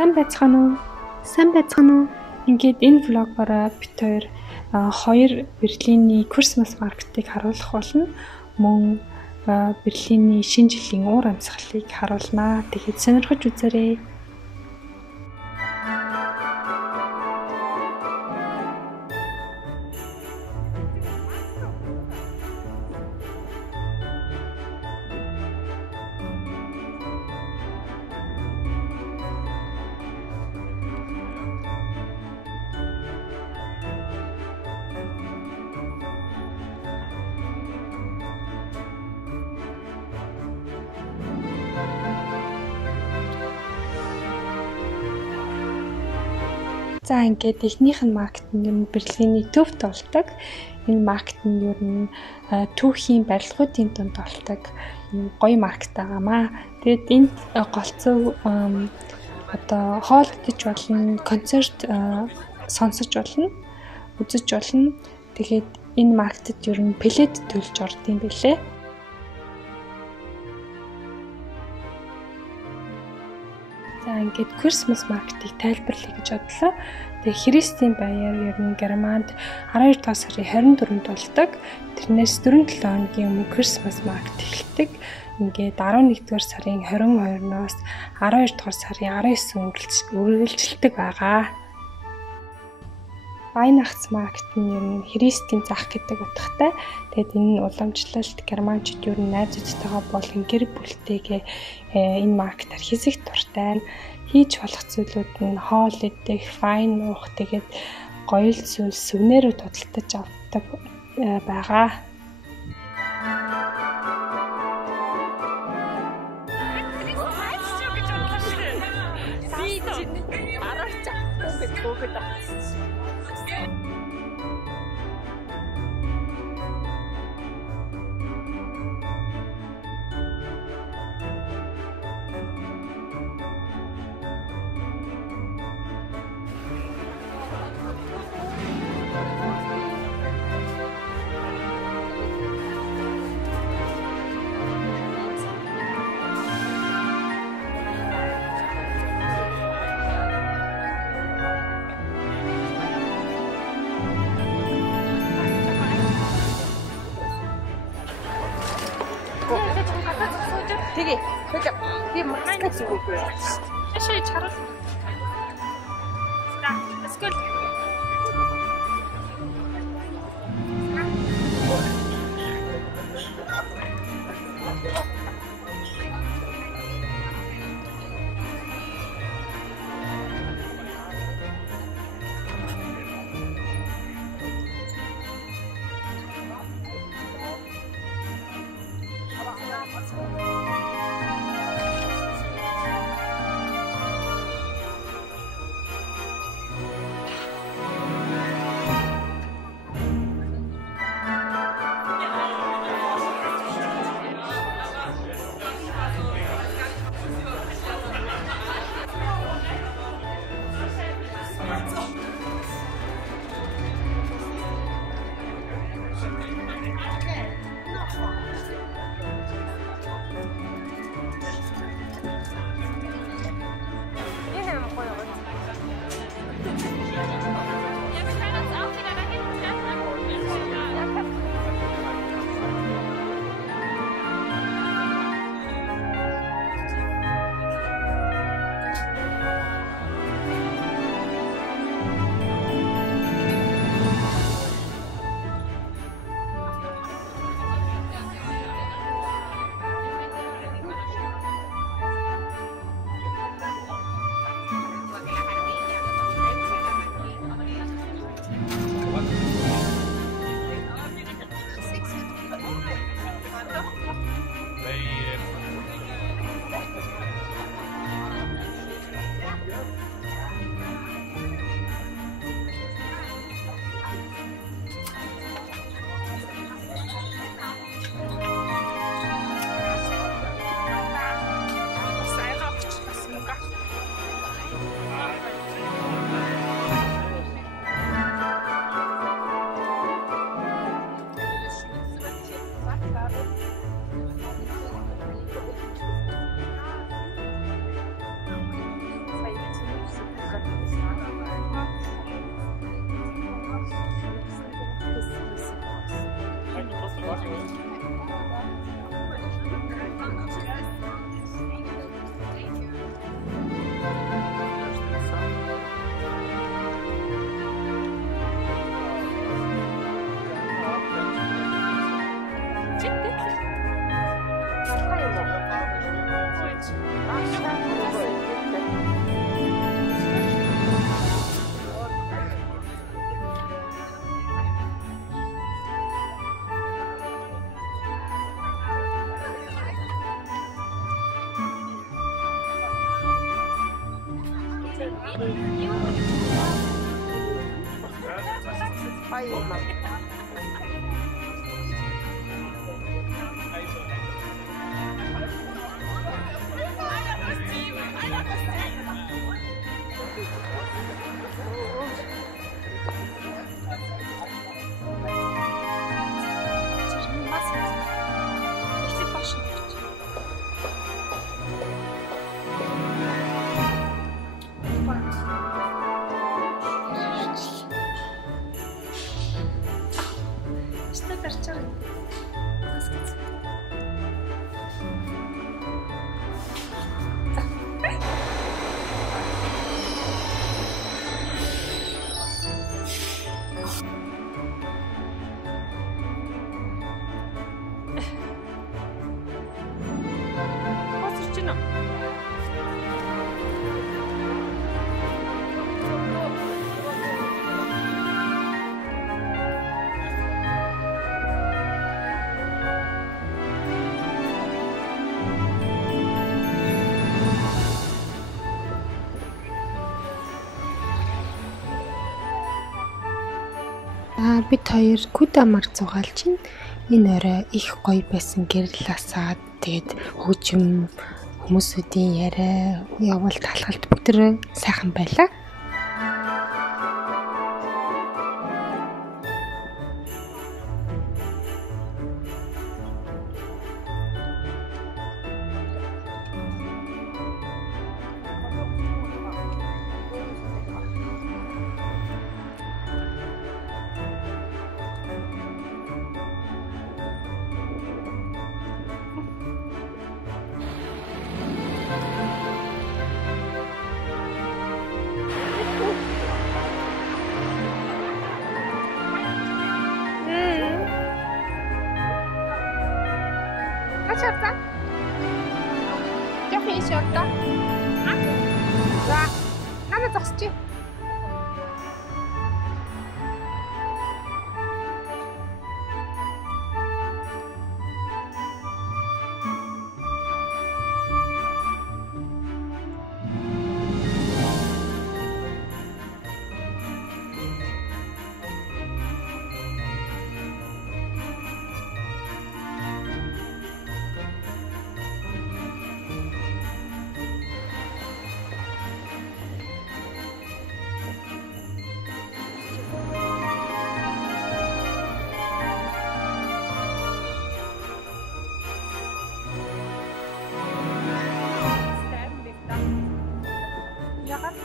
Сайн байцгаана уу? Сайн байцгаана уу? Ингээд энэ влогоороо бид хоёр Берлиний Christmas market-ыг харуулах болно. Мөн Берлиний шинэ жилийн уур амьсгалыг харуулнаа. Тэгэхээр сонирхож үзээрэй. За ингээд эхнийх нь маркет нь Берлиний төвд болдог. Энэ маркет нь ер нь түүхийн барилгуудын дунд болдог гоё маркет байгаамаа. Тэгээд энд голцоо хоол идэж болно, концерт сонсож болно, үзэж болно. Тэгээд энэ маркетд ер нь плед төлж ордсон байлээ. За ингээд Christmas market-ыг тайлбарлая гэж бодлоо. Тэгээ Христийн баяр ер нь Германд 12 дугаар сарын 24-нд болдог. Тэрнээс 4-7 хоногийн өмнө Christmas market эхэлдэг. Ингээд 11 дугаар сарын 22-ноос 12 дугаар сарын 19 үргэлжилдэг байгаа. Weihnachts market нь ер нь Христийн зах гэдэг утгатай. Тэгээд энэ нь уламжлалт германчууд ер нь найзуудтайгаа болон гэр бүлтэйгээ энэ маркетаар хэсэг дуртай. Хийж болох зүйлүүд нь хоол идэх, вайн уух, тэгээд гоё зүйл сүвнэрүүд худалдаж авдаг байгаа. 되게 그러니까 이게 마스크 쓰고 있고요. 사실 잘 왔어. 자, let's go. Бид хоёр Кудамар зугаалж байна. Энэ орой их гоё байсан гэрэл асаад тэгээд хөгжим хүмүүсүүдийн яриа явуулт талхалт бүгд сайхан байлаа. Kaçarsan? Çok iyi şortta. За. Нана зогсчих.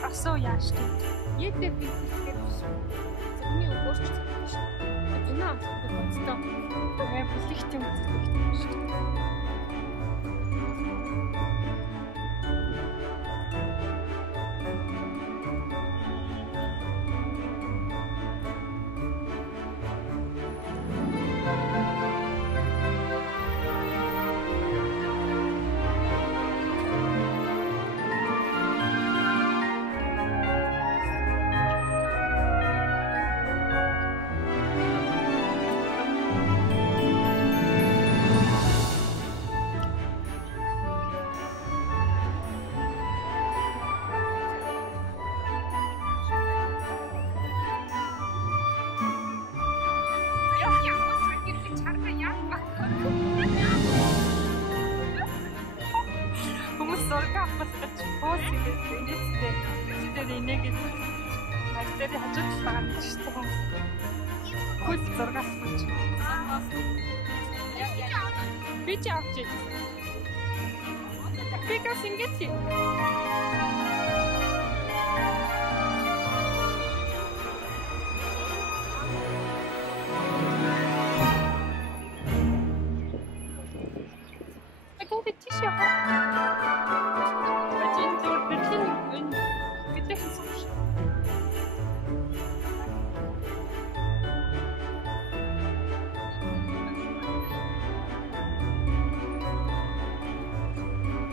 Асуу яаш гэж. Ийдээ физикээр зөвхөн өгөөч гэж. Энэ амттай бодсон. Тэгээ бэлэгтэй үздэг шүү.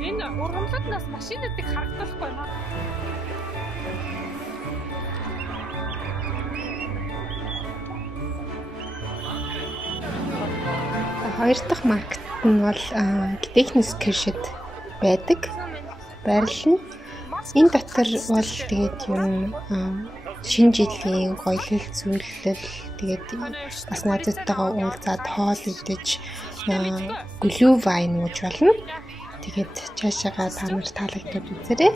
Энэ ургамлууднаас машинуудыг харагдуулахгүй байна. Хоёр дахь маркет нь бол Технос Киршэд байдаг. Байрлал нь Энэ дотор бол тэгээд юм шинэ жилийн гоёлол зүйлэл тэгээд бас найзтайгаа уулзаад хоол идэж глүү вайн ууж болно. Тэгээд цаашаага та нар таалагдаад үзээрэй.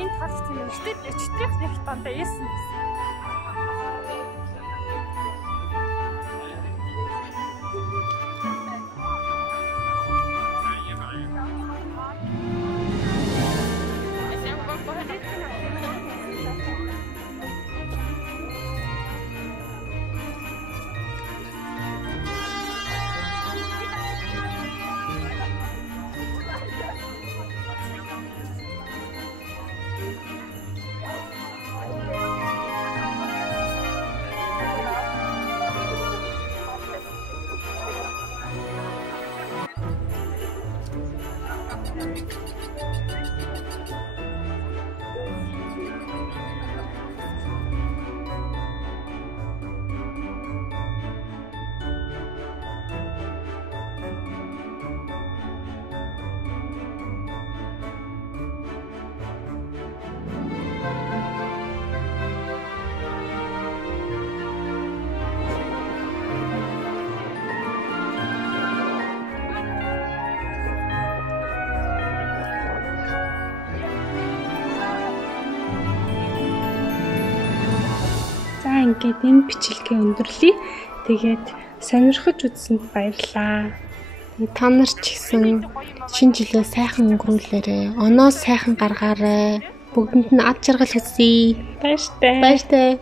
Энд харж тийм юм. Өчтөрх нэг тандаа яасан гэсэн. Ингээд энэ бичлэгээ өндөрлөе. Тэгээд сонирхож үзсэнд баярлалаа. Та нар ч гэсэн шинэ жилээ сайхан өнгөрүүлээрэй. Оноо сайхан гаргаарай. Бүгдэнд нь ад жаргал хүсье. Баяртай.